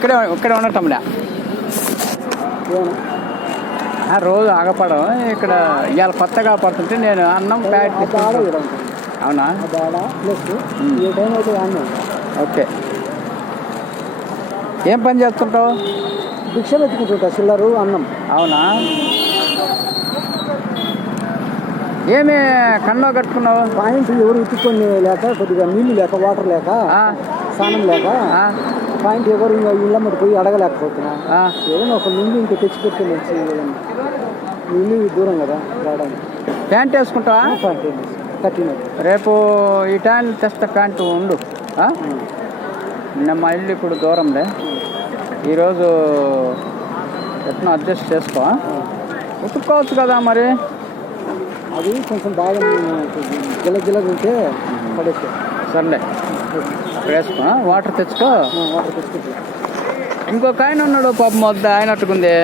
ఇక్కడే ఉండటంలే, రోజు ఆగపడం ఇక్కడ. ఇవాళ కొత్తగా పడుతుంటే నేను అన్నం ప్యాకెట్. అవునా? ఓకే. ఏం పని చేస్తుంటావు? భిక్ష పెట్టుకుంటుంటా, చిల్లరు అన్నం. అవునా? ఏమి కన్నో కట్టుకున్నావు? పాయింట్ ఎవరు ఉత్తుకొని లేక, కొద్దిగా నీళ్ళు లేక, వాటర్ లేక, స్నానం లేక పాయింట్ ఎవరు ఇళ్ళ మట్టి పోయి అడగలేకపోతున్నా. ఏదైనా ఒక నీళ్ళు ఇంక తెచ్చిపెట్టి మంచి నీళ్ళు దూరం కదా రావడానికి. ప్యాంట్ వేసుకుంటావా? ప్యాంట్ కట్టిన రేపు ఈ టైం తెస్తా ప్యాంటు ఉండు. నిన్న మా ఇల్లు ఇప్పుడు దూరంలే, ఈరోజు ఎట్లా అడ్జస్ట్ చేసుకో. ఉతుక్కోవచ్చు కదా మరి. అది కొంచెం బాగా గిల్ల ఉంటే పడేస్తే సర్లే, అక్కడ వేసుకో. వాటర్ తెచ్చుకో. వాటర్ తెచ్చుకుంటే ఇంకొక ఆయన ఉన్నాడు పాపం, వద్ద ఆయనట్టుకుంది.